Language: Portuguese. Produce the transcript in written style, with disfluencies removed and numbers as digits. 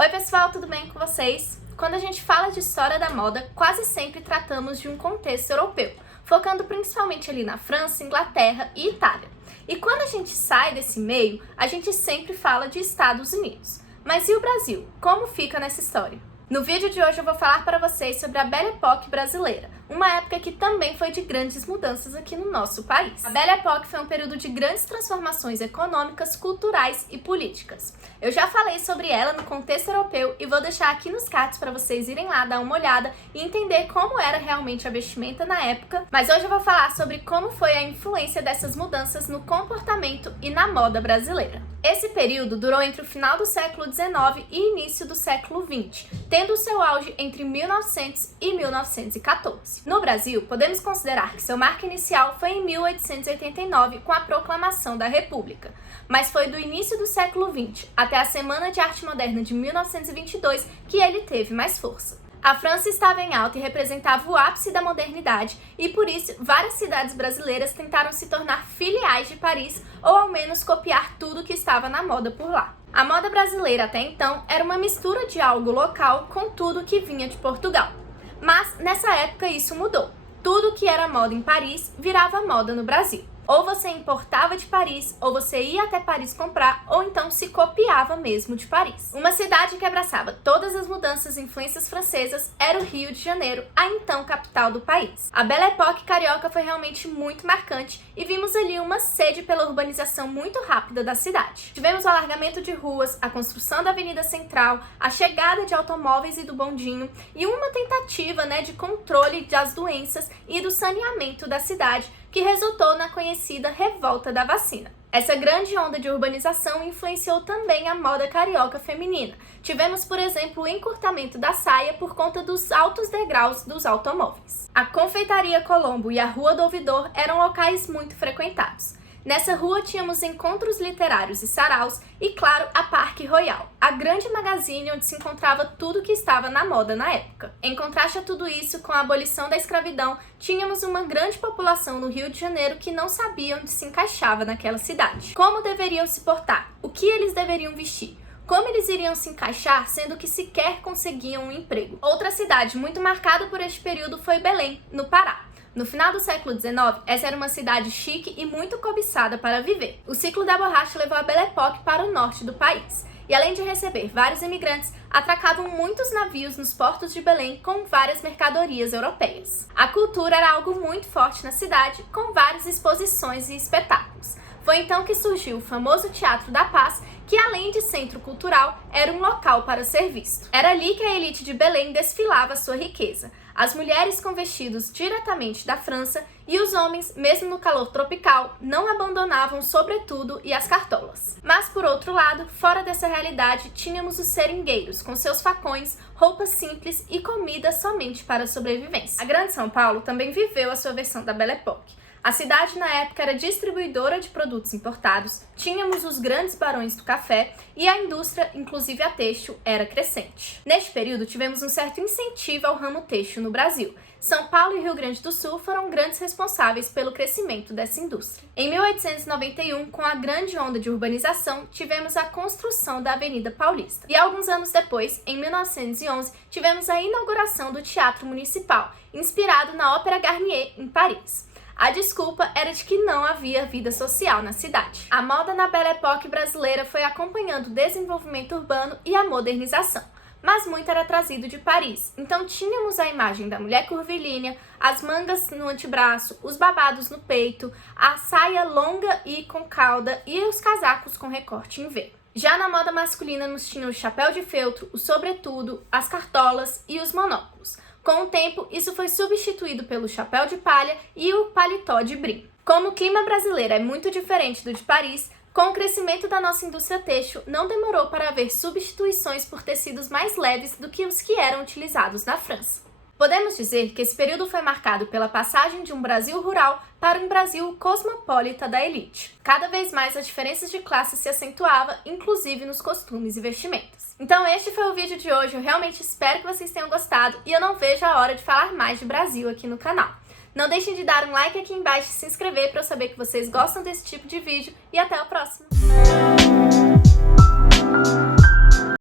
Oi pessoal, tudo bem com vocês? Quando a gente fala de história da moda, quase sempre tratamos de um contexto europeu, focando principalmente ali na França, Inglaterra e Itália. E quando a gente sai desse meio, a gente sempre fala de Estados Unidos. Mas e o Brasil? Como fica nessa história? No vídeo de hoje eu vou falar para vocês sobre a Belle Époque brasileira, uma época que também foi de grandes mudanças aqui no nosso país. A Belle Époque foi um período de grandes transformações econômicas, culturais e políticas. Eu já falei sobre ela no contexto europeu e vou deixar aqui nos cards para vocês irem lá dar uma olhada e entender como era realmente a vestimenta na época, mas hoje eu vou falar sobre como foi a influência dessas mudanças no comportamento e na moda brasileira. Esse período durou entre o final do século XIX e início do século XX, tendo seu auge entre 1900 e 1914. No Brasil, podemos considerar que seu marco inicial foi em 1889, com a proclamação da República, mas foi do início do século XX até a Semana de Arte Moderna de 1922 que ele teve mais força. A França estava em alta e representava o ápice da modernidade, e por isso várias cidades brasileiras tentaram se tornar filiais de Paris ou ao menos copiar tudo que estava na moda por lá. A moda brasileira até então era uma mistura de algo local com tudo que vinha de Portugal. Mas nessa época isso mudou. Tudo que era moda em Paris virava moda no Brasil. Ou você importava de Paris, ou você ia até Paris comprar, ou então se copiava mesmo de Paris. Uma cidade que abraçava todas as mudanças e influências francesas era o Rio de Janeiro, a então capital do país. A Belle Époque carioca foi realmente muito marcante e vimos ali uma sede pela urbanização muito rápida da cidade. Tivemos o alargamento de ruas, a construção da Avenida Central, a chegada de automóveis e do bondinho e uma tentativa de controle das doenças e do saneamento da cidade, que resultou na conhecida Revolta da Vacina. Essa grande onda de urbanização influenciou também a moda carioca feminina. Tivemos, por exemplo, o encurtamento da saia por conta dos altos degraus dos automóveis. A Confeitaria Colombo e a Rua do Ouvidor eram locais muito frequentados. Nessa rua tínhamos encontros literários e saraus e, claro, a Parque Royal, a grande magazine onde se encontrava tudo que estava na moda na época. Em contraste a tudo isso, com a abolição da escravidão, tínhamos uma grande população no Rio de Janeiro que não sabia onde se encaixava naquela cidade. Como deveriam se portar? O que eles deveriam vestir? Como eles iriam se encaixar, sendo que sequer conseguiam um emprego? Outra cidade muito marcada por este período foi Belém, no Pará. No final do século XIX, essa era uma cidade chique e muito cobiçada para viver. O ciclo da borracha levou a Belle Époque para o norte do país. E além de receber vários imigrantes, atracavam muitos navios nos portos de Belém com várias mercadorias europeias. A cultura era algo muito forte na cidade, com várias exposições e espetáculos. Foi então que surgiu o famoso Teatro da Paz, que além de centro cultural, era um local para ser visto. Era ali que a elite de Belém desfilava sua riqueza. As mulheres com vestidos diretamente da França e os homens, mesmo no calor tropical, não abandonavam o sobretudo e as cartolas. Mas, por outro lado, fora dessa realidade, tínhamos os seringueiros, com seus facões, roupas simples e comida somente para a sobrevivência. A Grande São Paulo também viveu a sua versão da Belle Époque. A cidade na época era distribuidora de produtos importados, tínhamos os grandes barões do café e a indústria, inclusive a têxtil, era crescente. Neste período tivemos um certo incentivo ao ramo têxtil no Brasil. São Paulo e Rio Grande do Sul foram grandes responsáveis pelo crescimento dessa indústria. Em 1891, com a grande onda de urbanização, tivemos a construção da Avenida Paulista. E alguns anos depois, em 1911, tivemos a inauguração do Teatro Municipal, inspirado na Ópera Garnier, em Paris. A desculpa era de que não havia vida social na cidade. A moda na Belle Époque brasileira foi acompanhando o desenvolvimento urbano e a modernização, mas muito era trazido de Paris. Então tínhamos a imagem da mulher curvilínea, as mangas no antebraço, os babados no peito, a saia longa e com cauda e os casacos com recorte em V. Já na moda masculina nos tinha o chapéu de feltro, o sobretudo, as cartolas e os monóculos. Com o tempo, isso foi substituído pelo chapéu de palha e o paletó de brim. Como o clima brasileiro é muito diferente do de Paris, com o crescimento da nossa indústria têxtil, não demorou para haver substituições por tecidos mais leves do que os que eram utilizados na França. Podemos dizer que esse período foi marcado pela passagem de um Brasil rural para um Brasil cosmopolita da elite. Cada vez mais as diferenças de classe se acentuavam, inclusive nos costumes e vestimentas. Então este foi o vídeo de hoje, eu realmente espero que vocês tenham gostado e eu não vejo a hora de falar mais de Brasil aqui no canal. Não deixem de dar um like aqui embaixo e se inscrever para eu saber que vocês gostam desse tipo de vídeo e até o próximo!